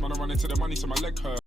Man, I run into the money so my leg hurt.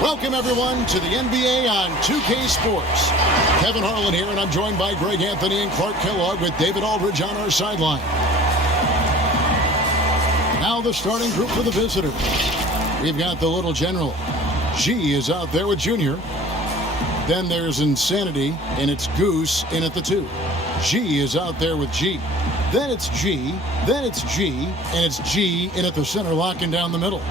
Welcome, everyone, to the NBA on 2K Sports. Kevin Harlan here, and I'm joined by Greg Anthony and Clark Kellogg with David Aldridge on our sideline. Now the starting group for the visitors. We've got the little general. G is out there with Junior. Then there's Insanity, and it's Goose in at the 2. G is out there with G. Then it's G, then it's G, and it's G in at the center, locking down the middle.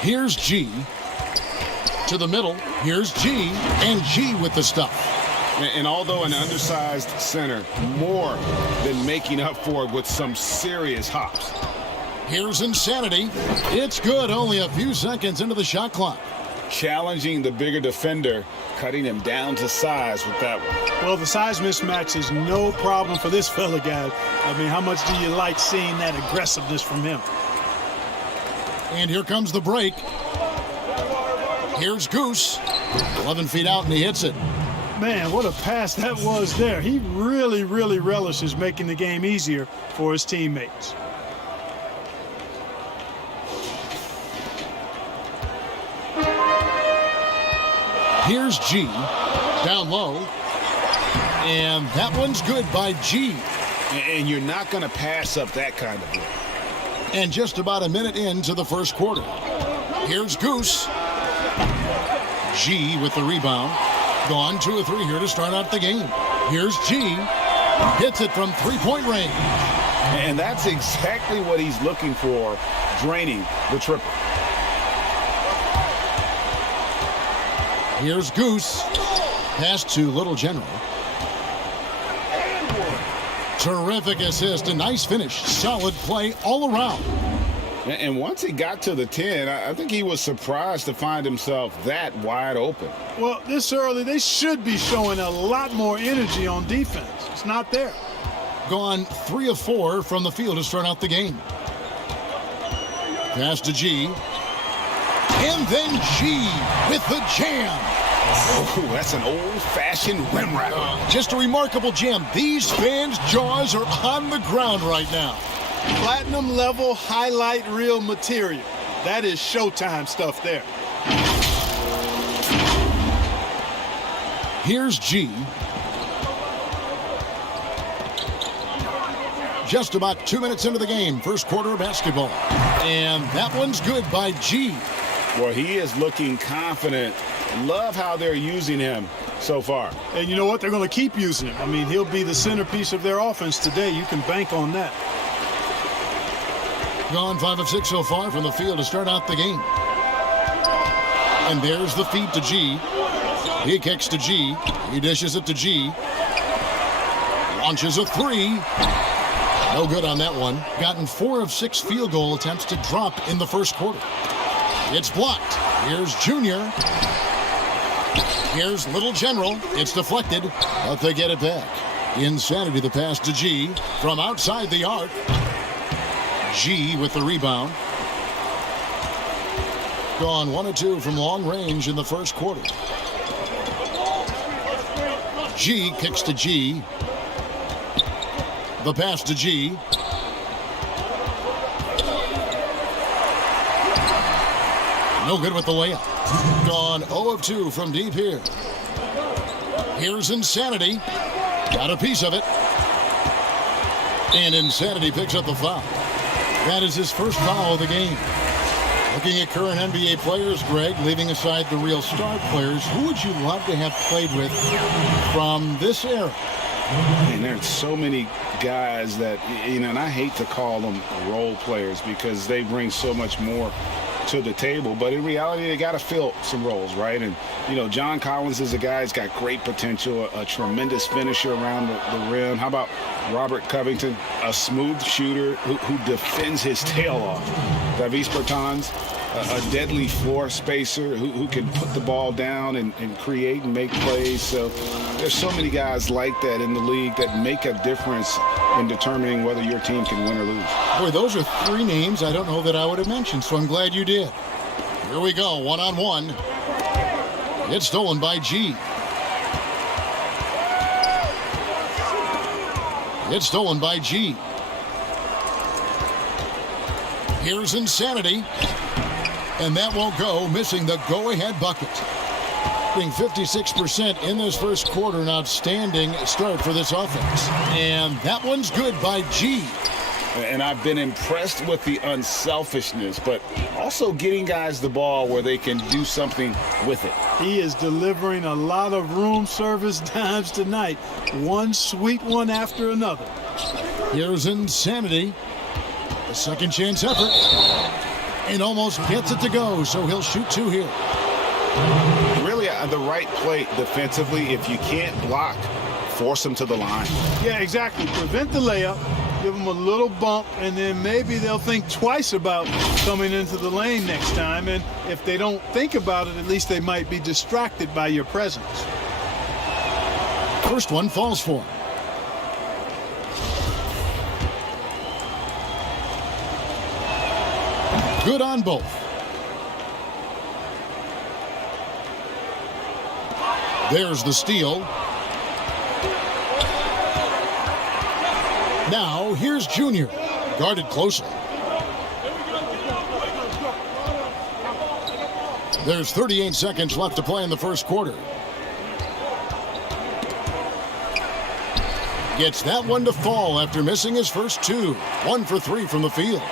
Here's G to the middle. Here's G, and G with the stuff. And although an undersized center, more than making up for it with some serious hops. Here's Insanity. It's good, only a few seconds into the shot clock. Challenging the bigger defender, cutting him down to size with that one. Well, the size mismatch is no problem for this fella, guys. I mean, how much do you like seeing that aggressiveness from him? And here comes the break. Here's Goose. 11 feet out, and he hits it. Man, what a pass that was there. He really relishes making the game easier for his teammates. Here's G, down low. And that one's good by G. And you're not going to pass up that kind of look. And just about a minute into the first quarter. Here's Goose. G with the rebound. Gone 2 of 3 here to start out the game. Here's G. Hits it from three-point range. And that's exactly what he's looking for, draining the triple. Here's Goose. Pass to Little General. Terrific assist, a nice finish. Solid play all around. And once he got to the 10, I think he was surprised to find himself that wide open. Well, this early, they should be showing a lot more energy on defense. It's not there. Gone 3 of 4 from the field to start out the game. Pass to G. And then G with the jam. Oh, that's an old-fashioned rim wrap. Just a remarkable jam. These fans' jaws are on the ground right now. Platinum level highlight reel material. That is Showtime stuff there. Here's G. Just about 2 minutes into the game, first quarter of basketball. And that one's good by G. Well, he is looking confident. Love how they're using him so far. And you know what? They're going to keep using him. I mean, he'll be the centerpiece of their offense today. You can bank on that. Gone 5 of 6 so far from the field to start out the game. And there's the feed to G. He kicks to G. He dishes it to G. Launches a three. No good on that one. Gotten 4 of 6 field goal attempts to drop in the first quarter. It's blocked. Here's Junior. Here's Little General. It's deflected, but they get it back. Insanity, the pass to G from outside the arc. G with the rebound. Gone 1 of 2 from long range in the first quarter. G kicks to G. The pass to G. No good with the layup. Gone 0 of 2 from deep here. Here's Insanity. Got a piece of it. And Insanity picks up the foul. That is his first foul of the game. Looking at current NBA players, Greg, leaving aside the real star players, who would you love to have played with from this era? And there's so many guys that, you know, and I hate to call them role players because they bring so much more to the table, but in reality they got to fill some roles, right? And you know, John Collins is a guy who's got great potential, a tremendous finisher around the rim. How about Robert Covington, a smooth shooter who defends his tail off? Davis Bertans, a deadly floor spacer who can put the ball down and create and make plays. So there's so many guys like that in the league that make a difference in determining whether your team can win or lose. Boy, those are 3 names I don't know that I would have mentioned, so I'm glad you did. Here we go, one-on-one. It's stolen by G. It's stolen by G. Here's Insanity. And that won't go, missing the go-ahead bucket. Being 56% in this first quarter, an outstanding start for this offense. And that one's good by G. And I've been impressed with the unselfishness, but also getting guys the ball where they can do something with it. He is delivering a lot of room service dimes tonight. One sweet one after another. Here's Insanity. A second chance effort. And almost gets it to go, so he'll shoot 2 here. Really, the right play defensively. If you can't block, force them to the line. Yeah, exactly. Prevent the layup, give them a little bump, and then maybe they'll think twice about coming into the lane next time. And if they don't think about it, at least they might be distracted by your presence. First one falls for him. Good on both. There's the steal. Now, here's Junior. Guarded closely. There's 38 seconds left to play in the first quarter. Gets that one to fall after missing his first 2. 1 for 3 from the field.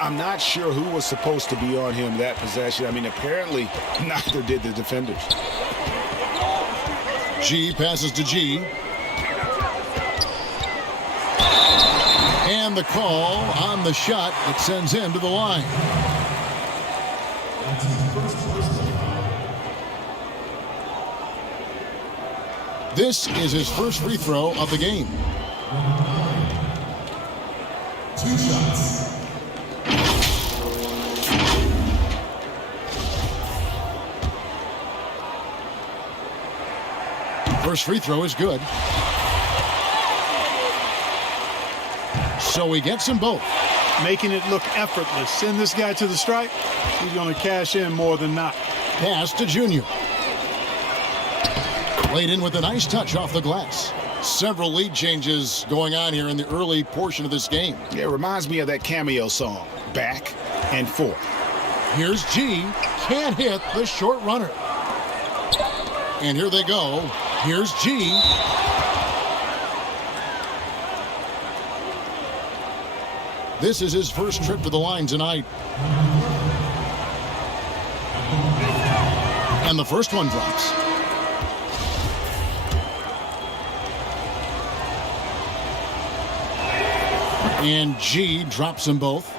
I'm not sure who was supposed to be on him that possession. I mean, apparently neither did the defenders. G passes to G. And the call on the shot that sends him to the line. This is his first free throw of the game. 2 shots. First free throw is good. So he gets them both. Making it look effortless. Send this guy to the stripe. He's going to cash in more than not. Pass to Junior. Played in with a nice touch off the glass. Several lead changes going on here in the early portion of this game. Yeah, it reminds me of that cameo song, Back and Forth. Here's G. Can't hit the short runner. And here they go. Here's G. This is his first trip to the line tonight. And the first one drops. And G drops them both.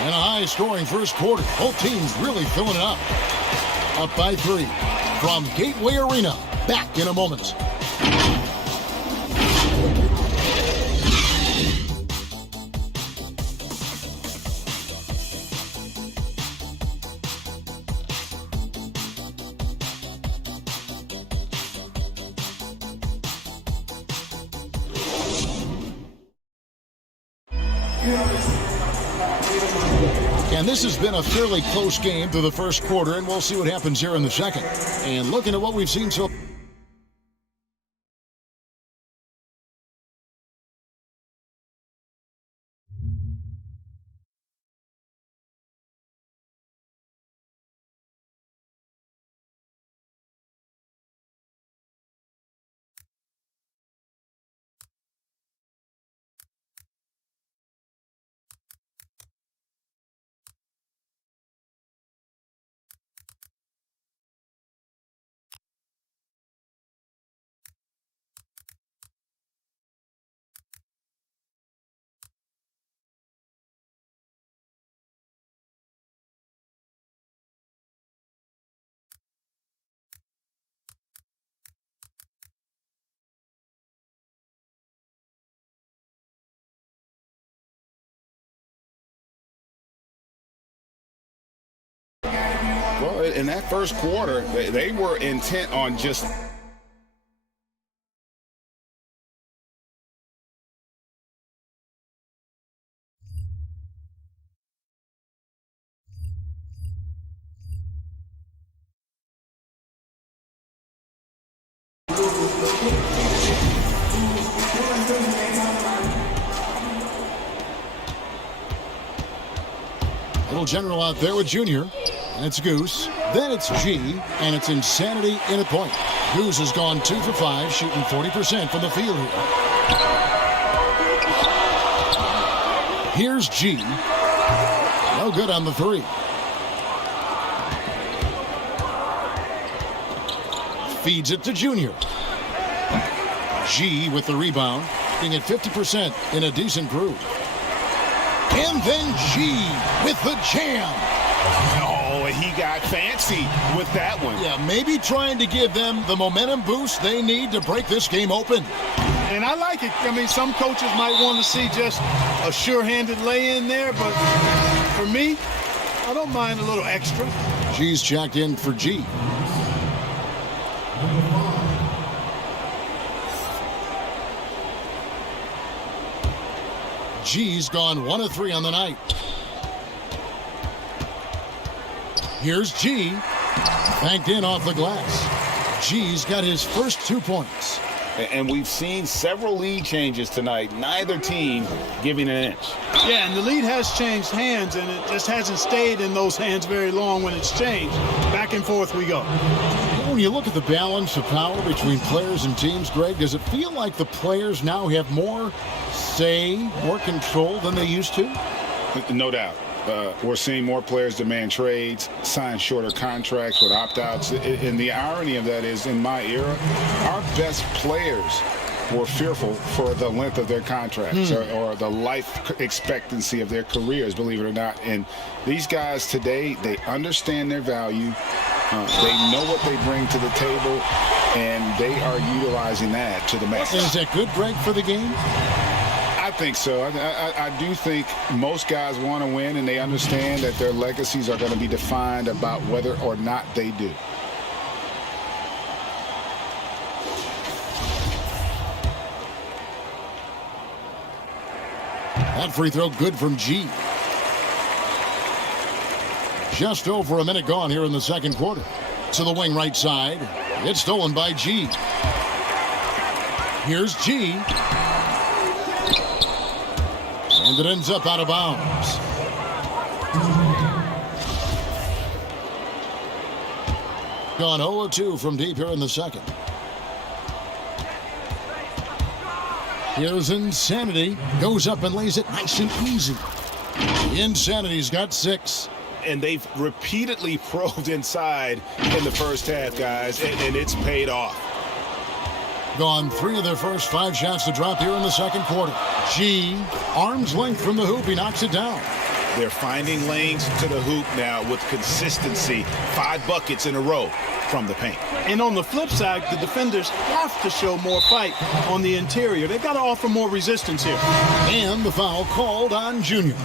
And a high high-scoring first quarter. Both teams really filling it up. Up by 3 from Gateway Arena. Back in a moment. And this has been a fairly close game through the first quarter, and we'll see what happens here in the second. And looking at what we've seen so Well, in that first quarter, they were intent on just little general out there with Junior. And it's Goose. Then it's G. And it's Insanity in at point. Goose has gone 2 for 5, shooting 40% from the field here. Here's G. No good on the 3. Feeds it to Junior. G with the rebound, being at 50% in a decent groove. And then G with the jam. Oh, he got fancy with that one. Yeah, maybe trying to give them the momentum boost they need to break this game open. And I like it. I mean, some coaches might want to see just a sure-handed lay-in there, but for me, I don't mind a little extra. G's checked in for G. G's gone 1 of 3 on the night. Here's G. Banked in off the glass. G's got his first 2 points. And we've seen several lead changes tonight. Neither team giving an inch. Yeah, and the lead has changed hands, and it just hasn't stayed in those hands very long when it's changed. Back and forth we go. When you look at the balance of power between players and teams, Greg, does it feel like the players now have more say, more control than they used to? No doubt. We're seeing more players demand trades, sign shorter contracts with opt-outs. And the irony of that is, in my era, our best players were fearful for the length of their contracts or the life expectancy of their careers, believe it or not. And these guys today, they understand their value. They know what they bring to the table, and they are utilizing that to the max. Is that good, Greg, for the game? I think so. I do think most guys want to win, and they understand that their legacies are going to be defined about whether or not they do. That free throw good from G. Just over a minute gone here in the second quarter. To the wing right side. It's stolen by G. Here's G. And it ends up out of bounds. Gone 0-2 from deep here in the second. Here's Insanity. Goes up and lays it nice and easy. Insanity's got 6. And they've repeatedly probed inside in the first half, guys, and it's paid off. Gone 3 of their first 5 shots to drop here in the second quarter. G, arm's length from the hoop. He knocks it down. They're finding lanes to the hoop now with consistency. 5 buckets in a row from the paint. And on the flip side, the defenders have to show more fight on the interior. They've got to offer more resistance here. And the foul called on Junior.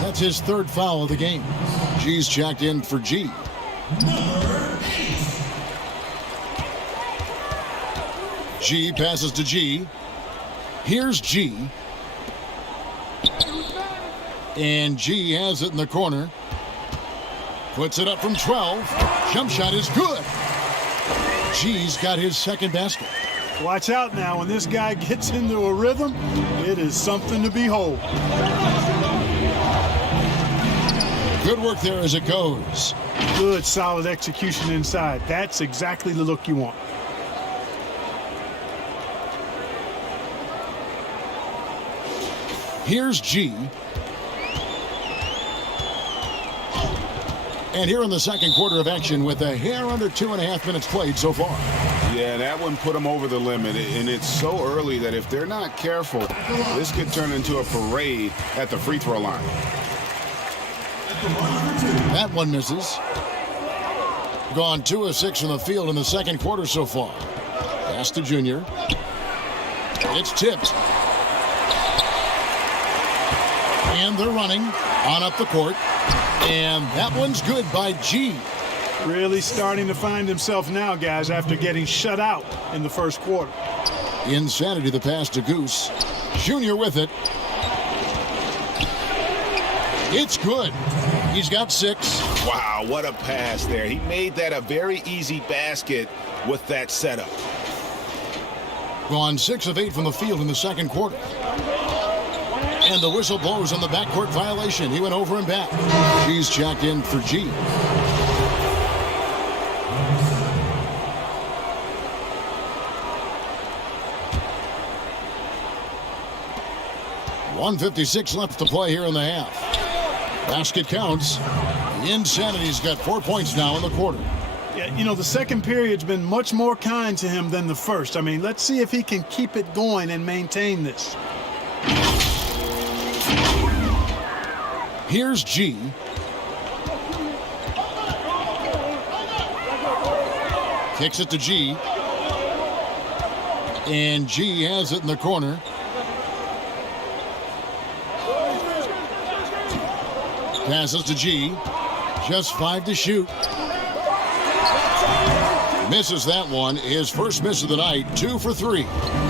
That's his 3rd foul of the game. G's checked in for G. G passes to G. Here's G. And G has it in the corner. Puts it up from 12. Jump shot is good. G's got his 2nd basket. Watch out now. When this guy gets into a rhythm, it is something to behold. Good work there as it goes. Good, solid execution inside. That's exactly the look you want. Here's G. And here in the 2nd quarter of action with a hair under 2.5 minutes played so far. Yeah, that one put them over the limit, and it's so early that if they're not careful, this could turn into a parade at the free throw line. That one misses. Gone 2 of 6 from the field in the 2nd quarter so far. Pass to Junior. It's tipped. And they're running on up the court. And that one's good by G. Really starting to find himself now, guys, after getting shut out in the 1st quarter. Insanity, the pass to Goose. Junior with it. It's good. He's got 6. Wow, what a pass there. He made that a very easy basket with that setup. Gone 6 of 8 from the field in the 2nd quarter. And the whistle blows on the backcourt violation. He went over and back. G's checked in for G. .156 left to play here in the half. Basket counts. Insanity's got 4 points now in the quarter. Yeah, you know, the 2nd period's been much more kind to him than the 1st. I mean, let's see if he can keep it going and maintain this. Here's G. Kicks it to G. And G has it in the corner. Passes to G. Just 5 to shoot. Misses that one. His first miss of the night. 2 for 3.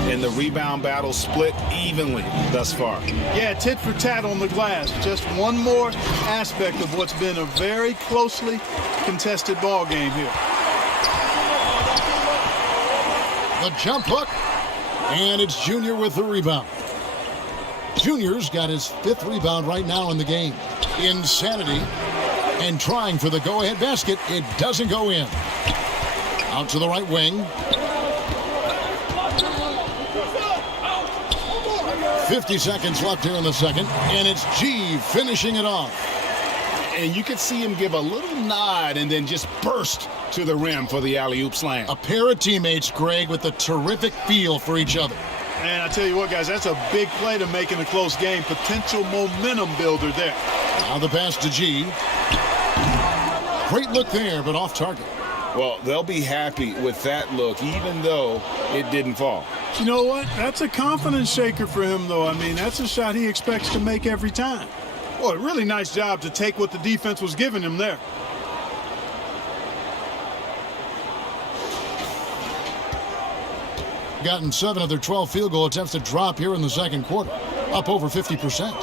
And the rebound battle split evenly thus far. Yeah, tit for tat on the glass. Just one more aspect of what's been a very closely contested ball game here. The jump hook. And it's Junior with the rebound. Junior's got his 5th rebound right now in the game. Insanity. And trying for the go-ahead basket. It doesn't go in. Out to the right wing. 50 seconds left here in the 2nd. And it's G finishing it off. And you could see him give a little nod and then just burst to the rim for the alley-oop slam. A pair of teammates, Greg, with a terrific feel for each other. And I tell you what, guys, that's a big play to make in a close game. Potential momentum builder there. Now the pass to G. Great look there, but off target. Well, they'll be happy with that look, even though it didn't fall. You know what? That's a confidence shaker for him, though. I mean, that's a shot he expects to make every time. Boy, really nice job to take what the defense was giving him there. Gotten 7 of their 12 field goal attempts to drop here in the 2nd quarter. Up over 50%.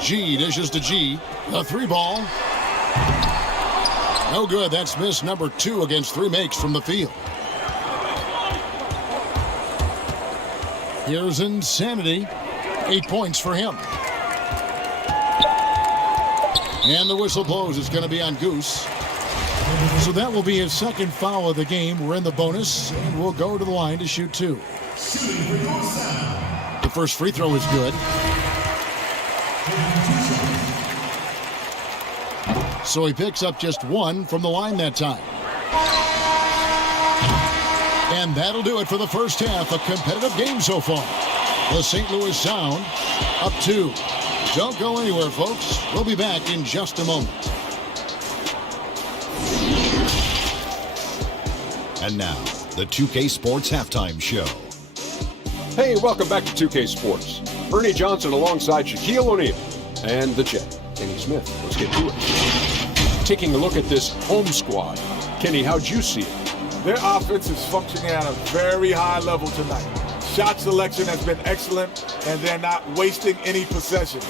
G dishes to G. The 3-ball. No good. That's miss number 2 against 3 makes from the field. Here's Insanity. 8 points for him. And the whistle blows. It's going to be on Goose. So that will be his 2nd foul of the game. We're in the bonus, and we'll go to the line to shoot 2. The first free throw is good. So he picks up just 1 from the line that time. And that'll do it for the first half. A competitive game so far. The St. Louis Sound up 2. Don't go anywhere, folks. We'll be back in just a moment. And now, the 2K Sports Halftime Show. Hey, welcome back to 2K Sports. Ernie Johnson alongside Shaquille O'Neal and the Jet, Kenny Smith. Let's get to it. Taking a look at this home squad. Kenny, how'd you see it? Their offense is functioning at a very high level tonight. Shot selection has been excellent, and they're not wasting any possessions.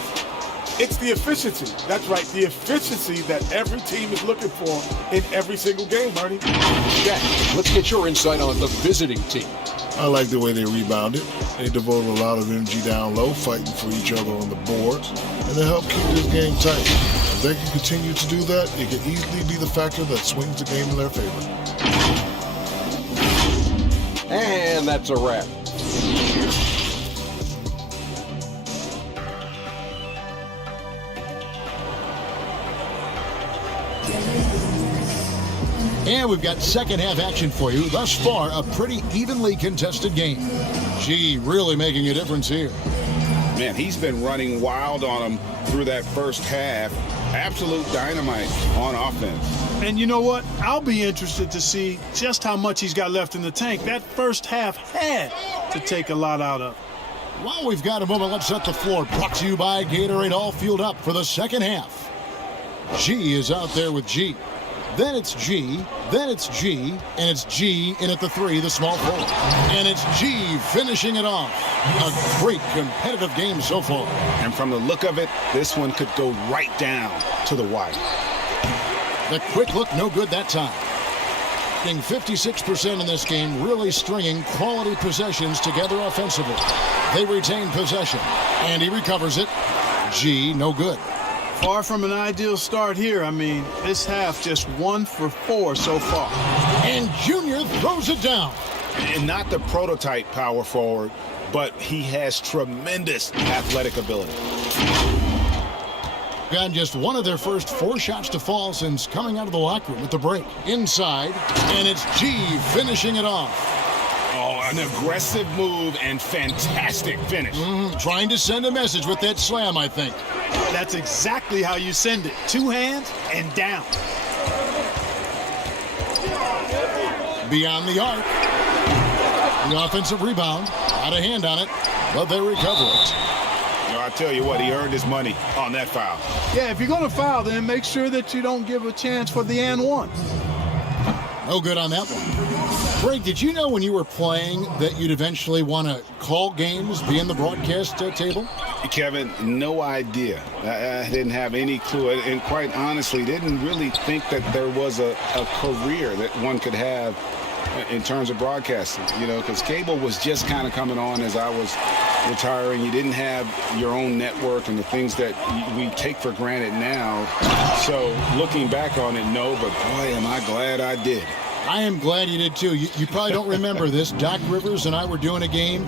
It's the efficiency. That's right, the efficiency that every team is looking for in every single game, Ernie. Jack, let's get your insight on the visiting team. I like the way they rebounded. They devoted a lot of energy down low, fighting for each other on the boards, and they helped keep this game tight. If they can continue to do that, it can easily be the factor that swings the game in their favor. And that's a wrap. And we've got second half action for you. Thus far, a pretty evenly contested game. Gee, really making a difference here. Man, he's been running wild on him through that first half. Absolute dynamite on offense. And you know what? I'll be interested to see just how much he's got left in the tank. That first half had to take a lot out of. While we've got a moment, let's set the floor. Brought to you by Gatorade, all fueled up for the second half. G is out there with G. Then it's G, then it's G, and it's G in at the 3, the small forward. And it's G finishing it off. A great competitive game so far. And from the look of it, this one could go right down to the wire. The quick look, no good that time. Getting 56% in this game, really stringing quality possessions together offensively. They retain possession, and he recovers it. G, no good. Far from an ideal start here. I mean, this half just 1 for 4 so far. And Junior throws it down. And not the prototype power forward, but he has tremendous athletic ability. Got just one of their first 4 shots to fall since coming out of the locker room at the break. Inside, and it's G finishing it off. Oh, an aggressive move and fantastic finish. Trying to send a message with that slam, I think. That's exactly how you send it. 2 hands and down. Beyond the arc. The offensive rebound. Out of hand on it, but they recover it. I tell you what, he earned his money on that foul. Yeah, if you're going to foul, then make sure that you don't give a chance for the and one. No good on that one. Greg, did you know when you were playing that you'd eventually want to call games, be in the broadcast table? Kevin, no idea. I didn't have any clue. And quite honestly, didn't really think that there was a career that one could have in terms of broadcasting, you know, because cable was just kind of coming on as I was retiring. You didn't have your own network and the things that we take for granted now. So looking back on it, no, but boy, am I glad I did. I am glad you did too. You probably don't remember this. Doc Rivers and I were doing a game.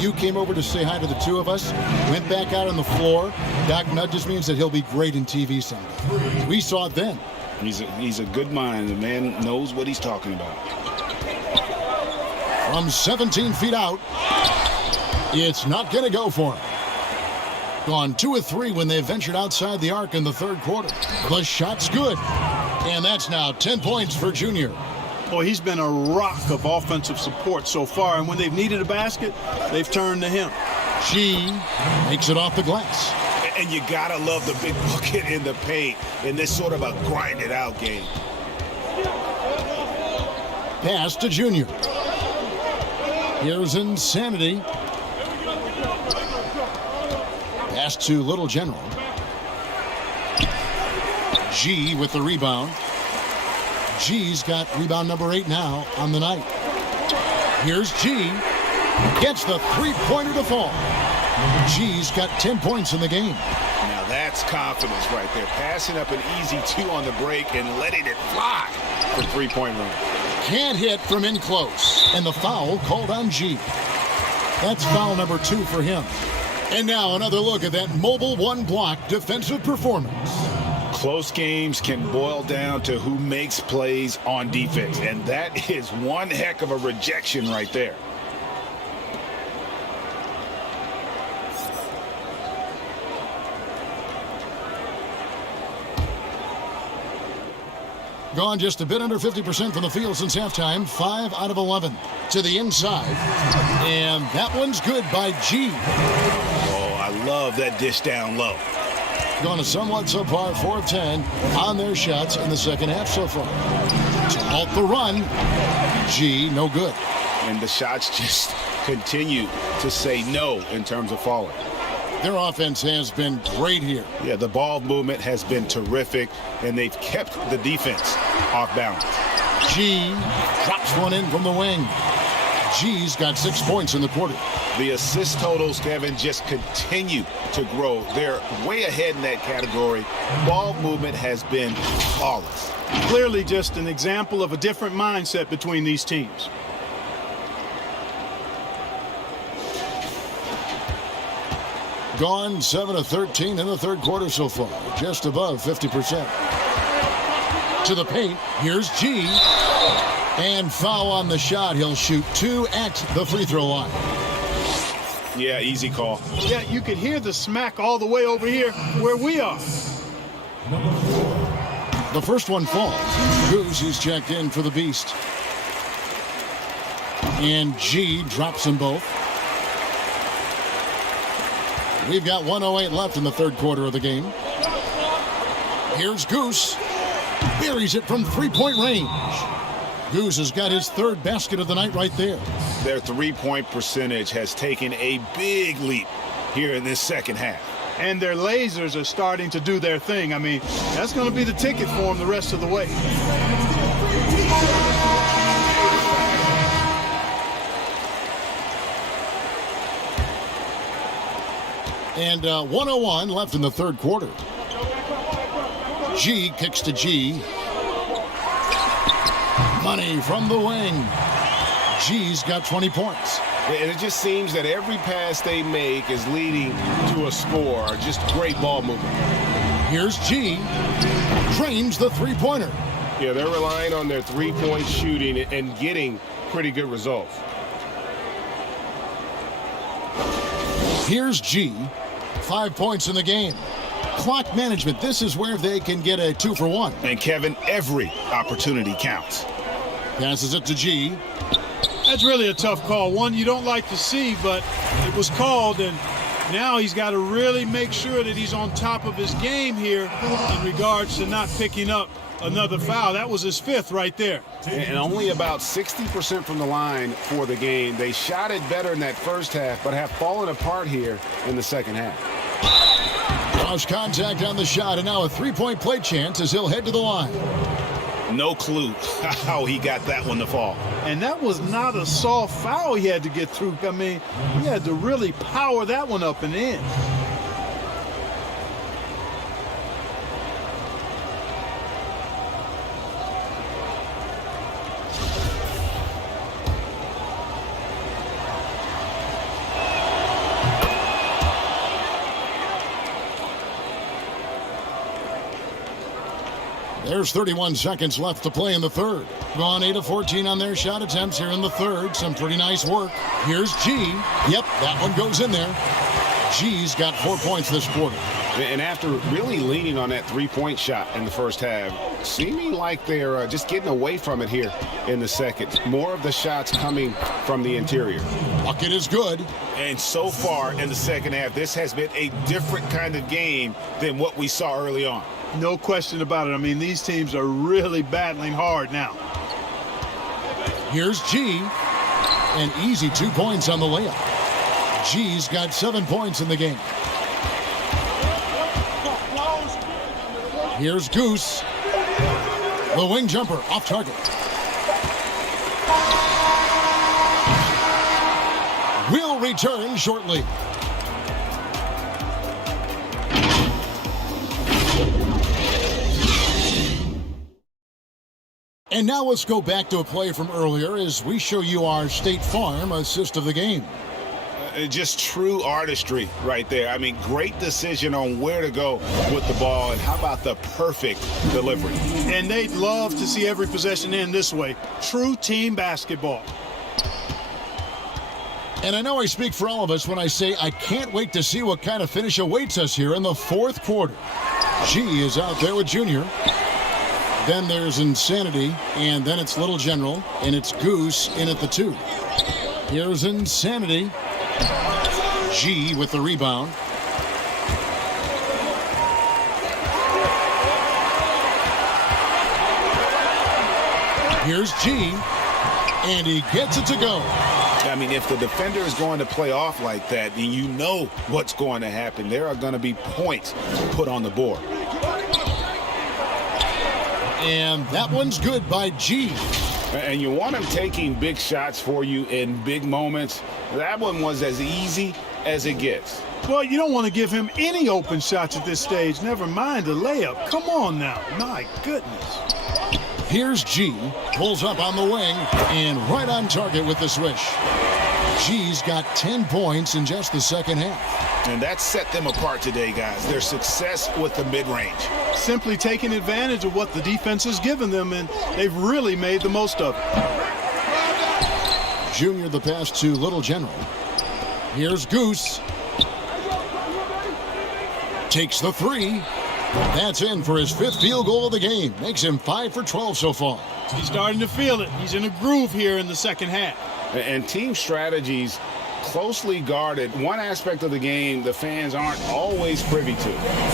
You came over to say hi to the two of us, went back out on the floor. Doc nudges me and said he'll be great in TV someday. We saw it then. He's a good mind. The man knows what he's talking about. From 17 feet out, it's not going to go for him. Gone 2 of 3 when they ventured outside the arc in the third quarter. The shot's good. And that's now 10 points for Junior. Boy, he's been a rock of offensive support so far, and when they've needed a basket, they've turned to him. G makes it off the glass. And you gotta love the big bucket in the paint in this sort of a grinded-out game. Pass to Junior. Here's Insanity. Pass to Little General. G with the rebound. G's got rebound number 8 now on the night. Here's G. Gets the three-pointer to fall. G's got 10 points in the game. Now that's confidence right there. Passing up an easy 2 on the break and letting it fly for three-point run. Can't hit from in close. And the foul called on G. That's foul number 2 for him. And now another look at that mobile one-block defensive performance. Close games can boil down to who makes plays on defense, and that is one heck of a rejection right there. Gone just a bit under 50% from the field since halftime. 5 out of 11 to the inside. And that one's good by G. Oh, I love that dish down low. Gone a somewhat subpar 4 of 10 on their shots in the second half so far. To halt the run, G, no good. And the shots just continue to say no in terms of falling. Their offense has been great here. Yeah, the ball movement has been terrific, and they've kept the defense off balance. G drops one in from the wing. G's got 6 points in the quarter. The assist totals, Kevin, just continue to grow. They're way ahead in that category. Ball movement has been flawless. Clearly just an example of a different mindset between these teams. Gone 7 of 13 in the third quarter so far, just above 50%. To the paint, here's G. And foul on the shot. He'll shoot 2 at the free throw line. Yeah, easy call. Yeah, you could hear the smack all the way over here where we are. The first one falls. Goose is checked in for the Beast. And G drops them both. We've got 1:08 left in the third quarter of the game. Here's Goose. Buries it from three-point range. Goose has got his third basket of the night right there. Their three-point percentage has taken a big leap here in this second half. And their lasers are starting to do their thing. I mean, that's going to be the ticket for them the rest of the way. And 1:01 left in the third quarter. G kicks to G. Money from the wing. G's got 20 points. And it just seems that every pass they make is leading to a score. Just great ball movement. Here's G. Drains the three-pointer. Yeah, they're relying on their three-point shooting and getting pretty good results. Here's G. 5 points in the game. Clock management. This is where they can get a 2 for 1. And Kevin, every opportunity counts. Passes it to G. That's really a tough call. One you don't like to see, but it was called, and now he's got to really make sure that he's on top of his game here in regards to not picking up another foul. That was his 5th right there. And only about 60% from the line for the game. They shot it better in that first half, but have fallen apart here in the second half. Lost contact on the shot, and now a three-point play chance as he'll head to the line. No clue how he got that one to fall. And that was not a soft foul he had to get through. I mean, he had to really power that one up and in. There's 31 seconds left to play in the third. Gone 8 of 14 on their shot attempts here in the third. Some pretty nice work. Here's G. Yep, that one goes in there. G's got 4 points this quarter. And after really leaning on that three-point shot in the first half, seeming like they're just getting away from it here in the second. More of the shots coming from the interior. Bucket is good. And so far in the second half, this has been a different kind of game than what we saw early on. No question about it. I mean, these teams are really battling hard now. Here's G. An easy 2 points on the layup. G's got 7 points in the game. Here's Goose. The wing jumper off target. Will return shortly. And now let's go back to a play from earlier as we show you our State Farm assist of the game. Just true artistry right there. I mean, great decision on where to go with the ball, and how about the perfect delivery? And they'd love to see every possession end this way. True team basketball. And I know I speak for all of us when I say I can't wait to see what kind of finish awaits us here in the fourth quarter. G is out there with Junior. Then there's Insanity, and then it's Little General, and it's Goose in at the 2. Here's Insanity. G with the rebound. Here's G, and he gets it to go. I mean, if the defender is going to play off like that, then you know what's going to happen. There are going to be points put on the board. And that one's good by G. And you want him taking big shots for you in big moments. That one was as easy as it gets. Well, you don't want to give him any open shots at this stage. Never mind a layup. Come on now. My goodness. Here's G, pulls up on the wing, and right on target with the swish. G's got 10 points in just the second half. And that set them apart today, guys. Their success with the mid-range. Simply taking advantage of what the defense has given them, and they've really made the most of it. Junior the pass to Little General. Here's Goose. Takes the 3. That's in for his 5th field goal of the game. Makes him 5 for 12 so far. He's starting to feel it. He's in a groove here in the second half. And team strategies closely guarded. One aspect of the game the fans aren't always privy to.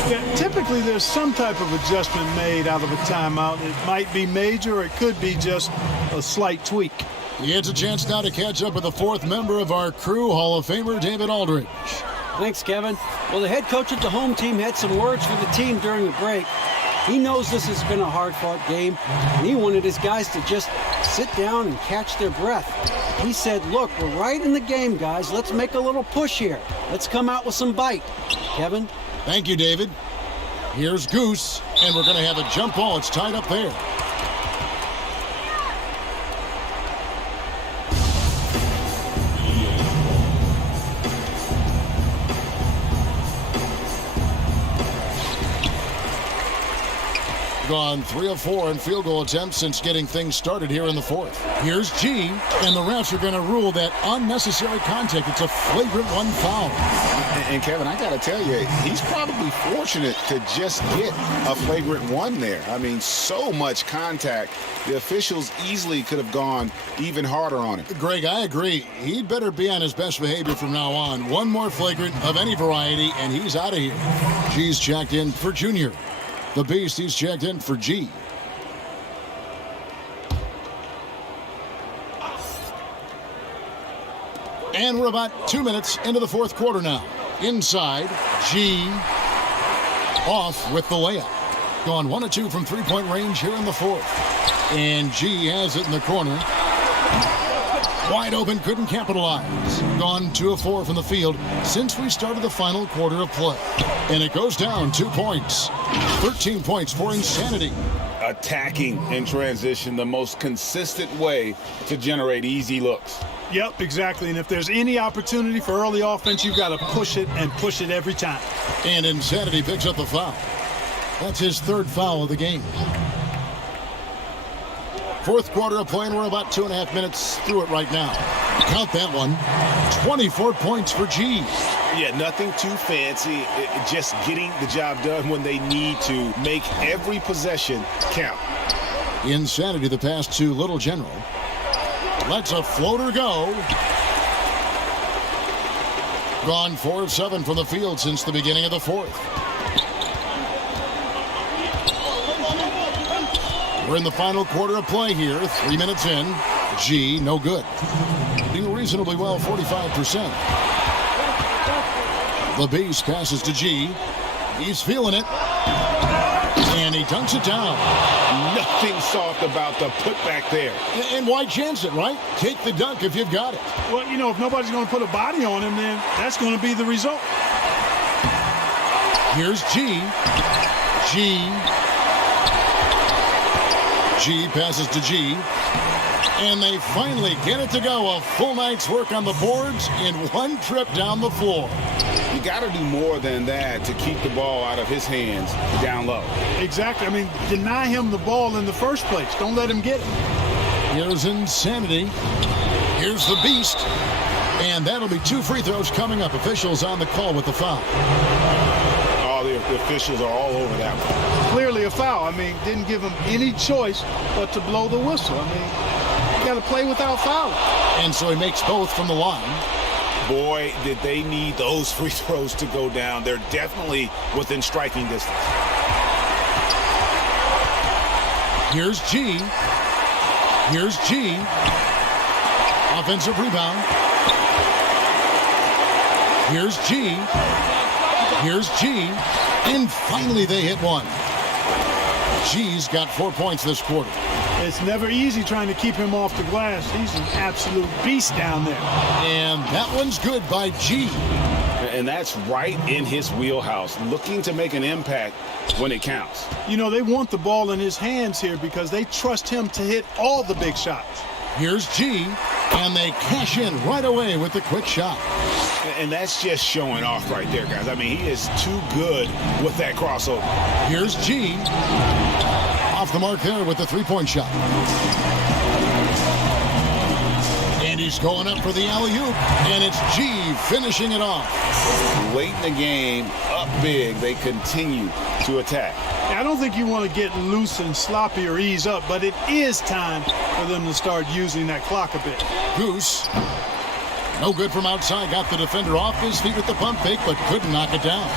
Yeah, typically there's some type of adjustment made out of a timeout. It might be major, or it could be just a slight tweak. He gets a chance now to catch up with the 4th member of our crew, Hall of Famer David Aldridge. Thanks, Kevin. Well, the head coach of the home team had some words for the team during the break. He knows this has been a hard-fought game, and he wanted his guys to just sit down and catch their breath. He said, look, we're right in the game, guys. Let's make a little push here. Let's come out with some bite. Kevin? Thank you, David. Here's Goose, and we're going to have a jump ball. It's tied up there. Gone 3 of 4 in field goal attempts since getting things started here in the 4th. Here's G, and the refs are going to rule that unnecessary contact. It's a flagrant 1 foul. And Kevin, I got to tell you, he's probably fortunate to just get a flagrant 1 there. I mean, so much contact. The officials easily could have gone even harder on him. Greg, I agree. He'd better be on his best behavior from now on. One more flagrant of any variety, and he's out of here. G's checked in for Junior. The Beast, he's checked in for G. And we're about 2 minutes into the 4th quarter now. Inside, G off with the layup. Gone 1 of 2 from 3-point range here in the 4th. And G has it in the corner. Wide open, couldn't capitalize. Gone 2 of 4 from the field since we started the final quarter of play. And it goes down 2 points. 13 points for Insanity. Attacking in transition, the most consistent way to generate easy looks. Yep, exactly. And if there's any opportunity for early offense, you've got to push it and push it every time. And Insanity picks up the foul. That's his 3rd foul of the game. 4th quarter of play, and we're about 2.5 minutes through it right now. Count that one. 24 points for G. Yeah, nothing too fancy. Just getting the job done when they need to. Make every possession count. Insanity the pass to Little General. Lets a floater go. Gone 4 of 7 from the field since the beginning of the 4th. We're in the final quarter of play here. 3 minutes in. G, no good. Doing reasonably well, 45%. The Beast passes to G. He's feeling it. And he dunks it down. Nothing soft about the putback there. And why chance it, right? Take the dunk if you've got it. Well, you know, if nobody's going to put a body on him, then that's going to be the result. Here's G. G passes to G. And they finally get it to go. A full night's work on the boards in one trip down the floor. You got to do more than that to keep the ball out of his hands down low. Exactly. I mean, deny him the ball in the first place. Don't let him get it. Here's Insanity. Here's the Beast. And that'll be 2 free throws coming up. Officials on the call with the foul. Oh, the officials are all over that one. Clearly a foul. I mean, didn't give him any choice but to blow the whistle. I mean, you got to play without fouling. And so he makes both from the line. Boy, did they need those free throws to go down. They're definitely within striking distance. Here's G. Here's G. Offensive rebound. Here's G. Here's G. And finally they hit one. G's got 4 points this quarter. It's never easy trying to keep him off the glass. He's an absolute beast down there. And that one's good by G. And that's right in his wheelhouse, looking to make an impact when it counts. You know, they want the ball in his hands here because they trust him to hit all the big shots. Here's G, and they cash in right away with the quick shot. And that's just showing off right there, guys. I mean, he is too good with that crossover. Here's G. Off the mark there with the three-point shot. And he's going up for the alley-oop, and it's G finishing it off. Late in the game, up big, they continue to attack. I don't think you want to get loose and sloppy or ease up, but it is time for them to start using that clock a bit. Goose, no good from outside, got the defender off his feet with the pump fake, but couldn't knock it down.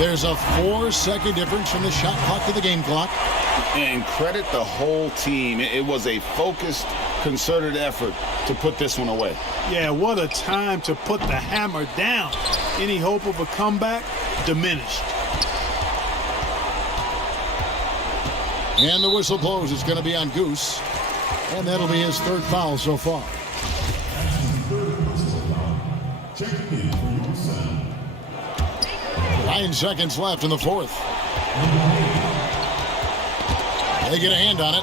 There's a 4-second difference from the shot clock to the game clock. And credit the whole team. It was a focused, concerted effort to put this one away. Yeah, what a time to put the hammer down. Any hope of a comeback diminished. And the whistle blows. It's going to be on Goose. And that'll be his third foul so far. Checking in for your son. 9 seconds left in the fourth. They get a hand on it.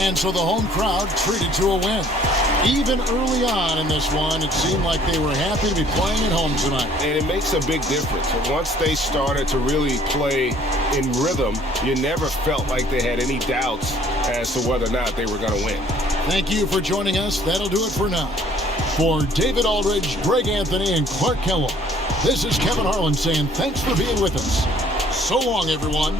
And so the home crowd treated to a win. Even early on in this one, it seemed like they were happy to be playing at home tonight. And it makes a big difference. Once they started to really play in rhythm, you never felt like they had any doubts as to whether or not they were going to win. Thank you for joining us. That'll do it for now. For David Aldridge, Greg Anthony, and Clark Kellogg, this is Kevin Harlan saying thanks for being with us. So long, everyone.